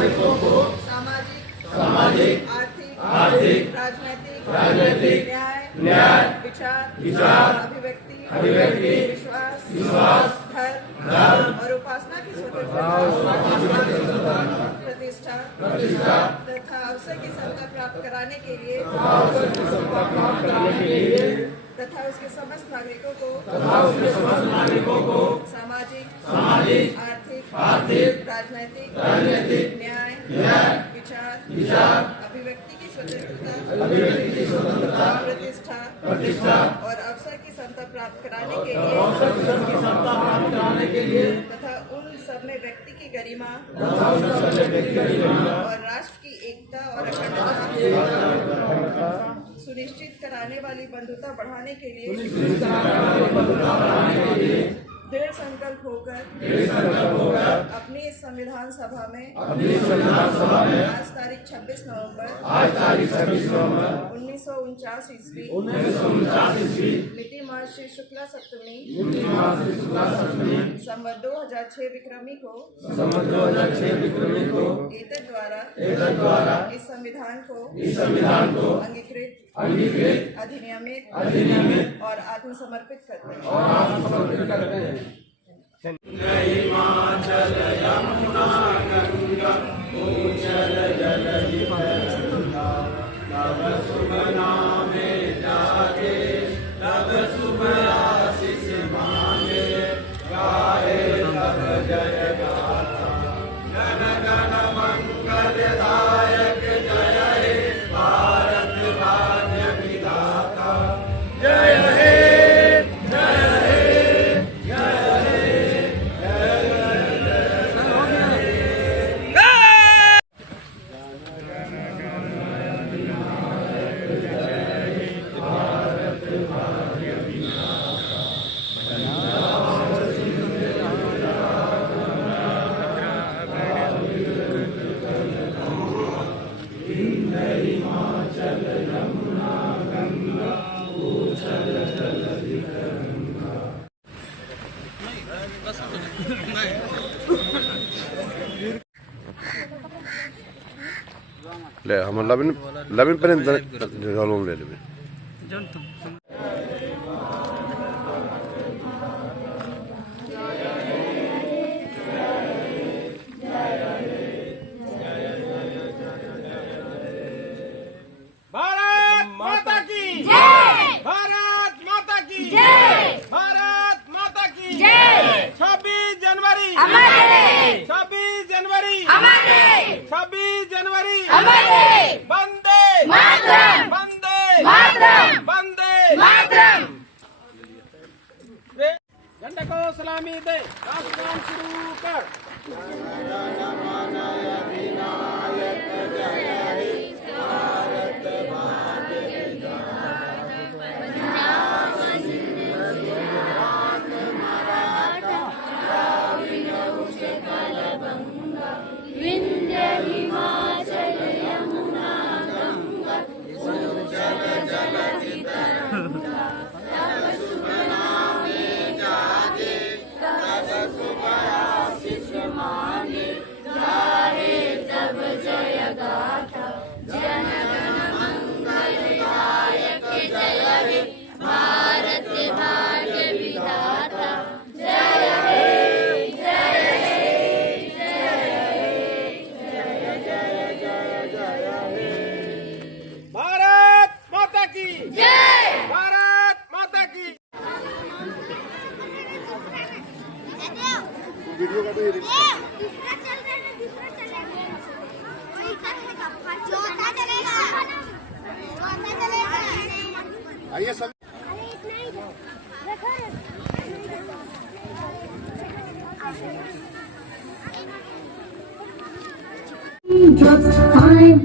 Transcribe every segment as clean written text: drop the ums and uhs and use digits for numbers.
नागरिकों को सामाजिक, आर्थिक, राजनैतिक, न्याय, विचार, अभिव्यक्ति, विश्वास, धर्म और उपासना की स्वतंत्रता, प्रतिष्ठा तथा अवसर की समता प्राप्त कराने के लिए तथा उसके समस्त नागरिकों को सामाजिक, आर्थिक, राजनैतिक, न्याय, विचार, अभिव्यक्ति की स्वतंत्रता, प्रतिष्ठा और अवसर की समता प्राप्त कराने के लिए तथा उन सब में व्यक्ति की गरिमा और राष्ट्र की एकता और अखंडता सुनिश्चित कराने वाली बंधुता बढ़ाने के लिए दृढ़ संकल्प होकर अपनी इस संविधान सभा में आज तारीख 26 नवंबर 1949 ईस्वी मिति मास श्री शुक्ला सप्तमी संवत 2006 विक्रमी को एतद द्वारा इस संविधान को अंगीकृत, अधिनियमित और आत्मसमर्पित करते हैं। हिमाचल यमुना गंगा उज्जल जलधि गंगा तब शुभ नामे जागे तब शुभ आशीष मांगे गाए तब जय गाथा गण गण मंगलदायक जय हे भारत भाग्य विधाता जय हे ले हम लबिन पर्यंत घालून ले लेबे भारत माता की जय, भारत माता की जय, भारत माता की जय। 26 जनवरी हमारे, 26 जनवरी हमारे, 26 जनवरी हमारे। वंदे मातरम, वंदे मातरम, वंदे मातरम। झंडे को सलामी दे, राष्ट्रगान शुरू कर। वीडियो का तो ये दूसरा चल रहा है, दूसरा चलेगा वही करेगा, चौथा चलेगा, चौथा चलेगा। आइए सब अरे इतना ही देखो just fine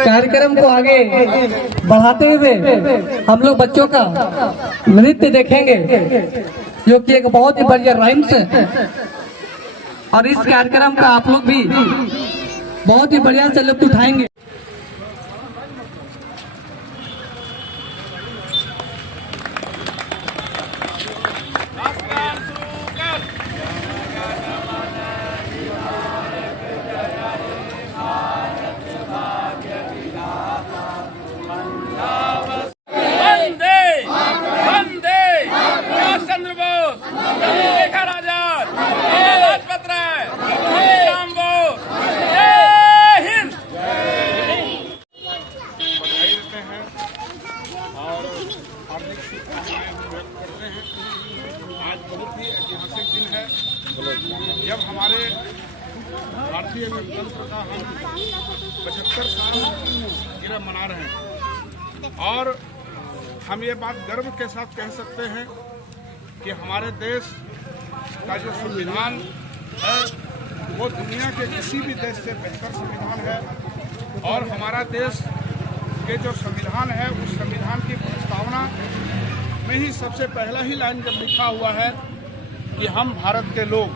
कार्यक्रम को आगे बढ़ाते हुए हम लोग बच्चों का नृत्य देखेंगे जो कि एक बहुत ही बढ़िया राइम्स है और इस कार्यक्रम का आप लोग भी बहुत ही बढ़िया से लुत्फ उठाएंगे। और हार्दिक शुभकामनाएं हम व्यक्त करते हैं। आज बहुत ही ऐतिहासिक दिन है जब हमारे भारतीय लोकतंत्र का हम 75 साल गिरह मना रहे हैं और हम ये बात गर्व के साथ कह सकते हैं कि हमारे देश का जो संविधान है वो दुनिया के किसी भी देश से बेहतर संविधान है और हमारा देश के जो संविधान है उस संविधान की प्रस्तावना में ही सबसे पहला ही लाइन जब लिखा हुआ है कि हम भारत के लोग।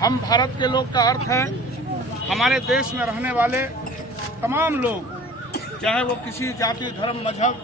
हम भारत के लोग का अर्थ है हमारे देश में रहने वाले तमाम लोग, चाहे वो किसी जाति धर्म मजहब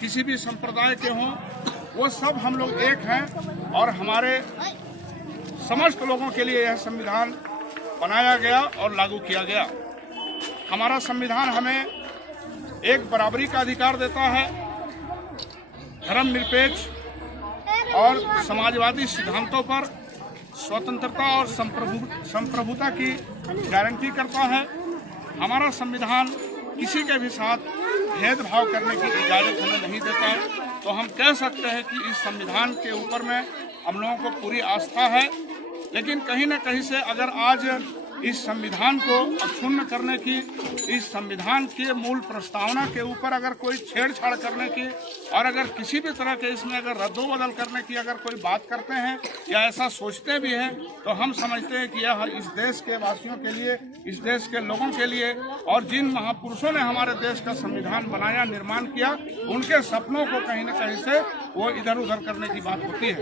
किसी भी संप्रदाय के हों, वो सब हम लोग एक हैं और हमारे समस्त लोगों के लिए यह संविधान बनाया गया और लागू किया गया। हमारा संविधान हमें एक बराबरी का अधिकार देता है, धर्मनिरपेक्ष और समाजवादी सिद्धांतों पर स्वतंत्रता और संप्रभुता की गारंटी करता है। हमारा संविधान किसी के भी साथ भेदभाव करने की इजाज़त हमें नहीं देता। तो हम कह सकते हैं कि इस संविधान के ऊपर में हम लोगों को पूरी आस्था है, लेकिन कहीं न कहीं से अगर आज इस संविधान को अक्षुण्ण करने की, इस संविधान के मूल प्रस्तावना के ऊपर अगर कोई छेड़छाड़ करने की और अगर किसी भी तरह के इसमें अगर रद्दोबदल करने की अगर कोई बात करते हैं या ऐसा सोचते भी हैं तो हम समझते हैं कि यह इस देश के वासियों के लिए, इस देश के लोगों के लिए और जिन महापुरुषों ने हमारे देश का संविधान बनाया, निर्माण किया, उनके सपनों को कहीं न कहीं से वो इधर उधर करने की बात होती है।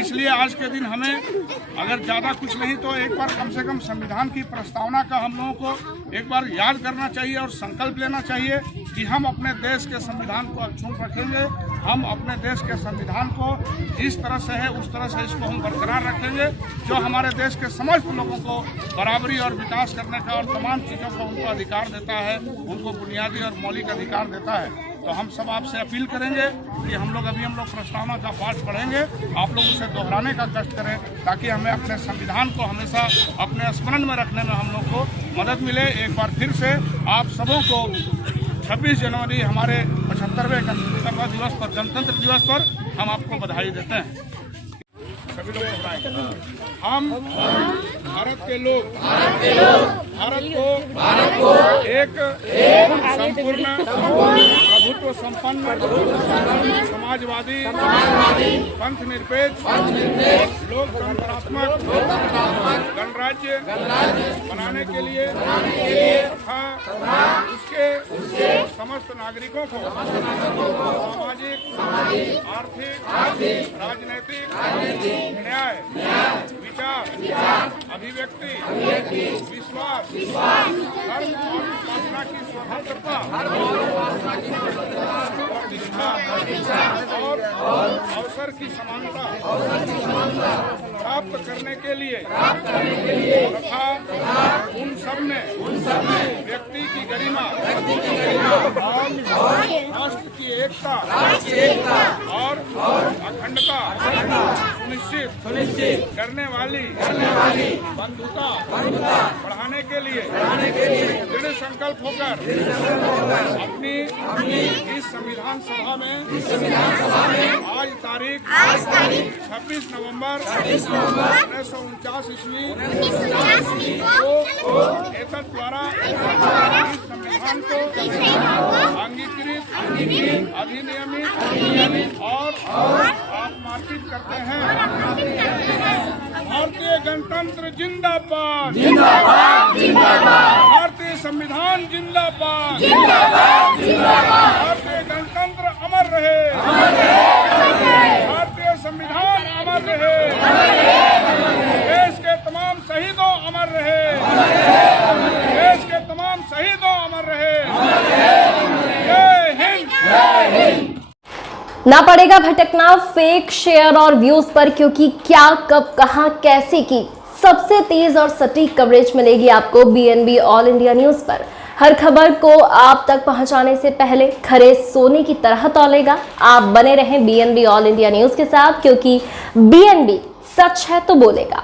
इसलिए आज के दिन हमें अगर ज़्यादा कुछ नहीं तो एक बार कम से कम संविधान की प्रस्तावना का हम लोगों को एक बार याद करना चाहिए और संकल्प लेना चाहिए कि हम अपने देश के संविधान को अक्षुण्ण रखेंगे। हम अपने देश के संविधान को जिस तरह से है उस तरह से इसको हम बरकरार रखेंगे, जो हमारे देश के समस्त लोगों को बराबरी और विकास करने का और तमाम चीज़ों का उनको अधिकार देता है, उनको बुनियादी और मौलिक अधिकार देता है। तो हम सब आपसे अपील करेंगे कि हम लोग प्रस्तावना का पाठ पढ़ेंगे, आप लोग उसे दोहराने का कष्ट करें ताकि हमें अपने संविधान को हमेशा अपने स्मरण में रखने में हम लोग को मदद मिले। एक बार फिर से आप सबों को 26 जनवरी हमारे 75वें गणतंत्र दिवस पर, गणतंत्र दिवस पर हम आपको बधाई देते हैं। सभी लोग हम भारत के लोग भारत को एक संपूर्ण प्रभुत्व संपन्न समाजवादी पंथ निरपेक्ष लोकतंत्रात्मक गणराज्य बनाने के लिए तथा उसके समस्त नागरिकों को सामाजिक, आर्थिक, राजनीतिक न्याय, विचार, अभिव्यक्ति, विश्वास, धर्म और उपासना की स्वतंत्रता, प्रतिष्ठा और अवसर की समानता प्राप्त करने के लिए तथा उन सब में व्यक्ति की गरिमा और राष्ट्र की एकता और अखंडता सुनिश्चित करने वाली बंधुता बढ़ाने के लिए दृढ़ संकल्प होकर अपनी इस संविधान सभा में आज तारीख 26 नवंबर 1949 ईस्वी को एतद द्वारा इस संविधान को अंगीकृत, अधिनियमित और आत्मार्पित करते हैं। भारतीय गणतंत्र जिंदाबाद, भारतीय संविधान जिंदाबाद, भारतीय गणतंत्र अमर रहे, भारतीय संविधान अमर रहे, देश के तमाम शहीदों अमर रहे, देश के तमाम शहीदों अमर रहे। जय हिंद। ना पड़ेगा भटकना फेक शेयर और व्यूज पर, क्योंकि क्या, कब, कहां, कैसे की सबसे तेज और सटीक कवरेज मिलेगी आपको बीएनबी ऑल इंडिया न्यूज पर। हर खबर को आप तक पहुंचाने से पहले खरे सोने की तरह तौलेगा। आप बने रहें बीएनबी ऑल इंडिया न्यूज के साथ, क्योंकि बीएनबी सच है तो बोलेगा।